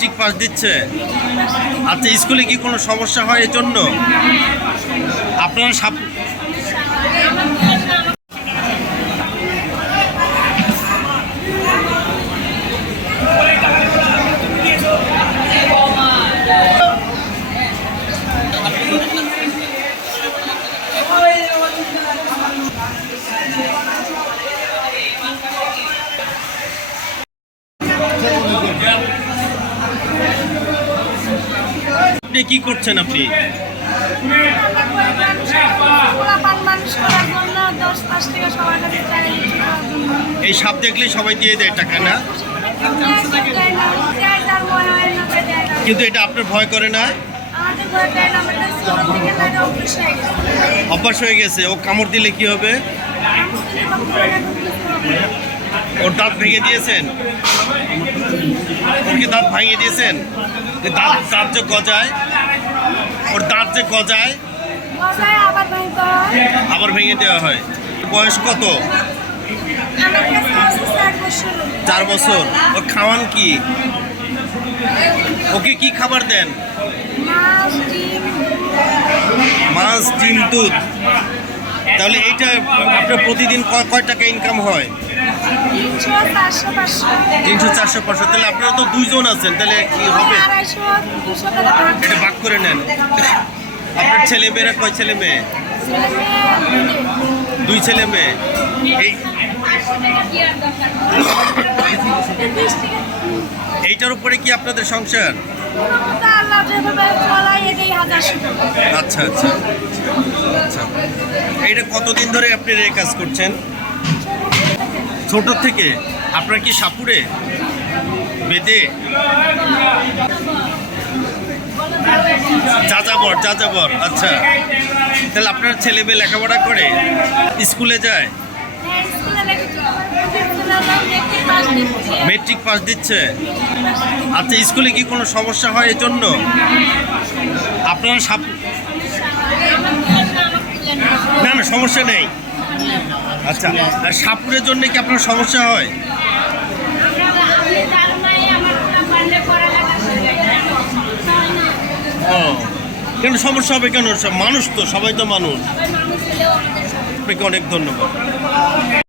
Matric pass দিচ্ছে। আচ্ছা, স্কুলে কি কোনো সমস্যা হয় এর জন্য? আপনারা আপনি কি করছেন? আপনি এই সাপ দেখলেই সবাই দিয়ে দেয় টাকা, না? কিন্তু এটা আপনার ভয় করে না? অভ্যাস হয়ে গেছে। ও কামড় দিলে কি হবে? ওর দাঁত ভেঙে দিয়েছেন? ওর কি দাঁত ভাঙিয়ে দিয়েছেন? দাঁত যে গজায়, ওর দাঁত যে গজায় আবার ভেঙে দেওয়া হয়। বয়স কত? 4 বছর। ওর খাওয়ান কি? ওকে কি খাবার দেন? মাছ, ডিম, দুধ। তাহলে এইটা আপনার প্রতিদিন কয় টাকা ইনকাম হয়? 300-400-500। তাহলে আপনারা তো 2 জন আছেন, তাহলে কি হবে? এটা ভাগ করে নেন। আপনার ছেলে মেয়েরা কয় ছেলে মেয়ে? 2 ছেলে মেয়ে। এইটার উপরে কি আপনাদের সংসার? আচ্ছা আচ্ছা আচ্ছা। এইটা কতদিন ধরে আপনি এই কাজ করছেন? ছোট থেকে। আপনার কি সাপুরে বেদে? যাযাবর। আচ্ছা, তাহলে আপনার ছেলে মেয়ে লেখাপড়া করে, স্কুলে যায়? মেট্রিক পাস দিচ্ছে। আচ্ছা, স্কুলে কি কোনো সমস্যা হয় এর জন্য? আপনারা না না, সমস্যা নেই। আচ্ছা, আর সাপুরের জন্য কি আপনার সমস্যা হয়? ও, কেন সমস্যা হবে কেন? মানুষ তো, সবাই তো মানুষ। আপনাকে অনেক ধন্যবাদ।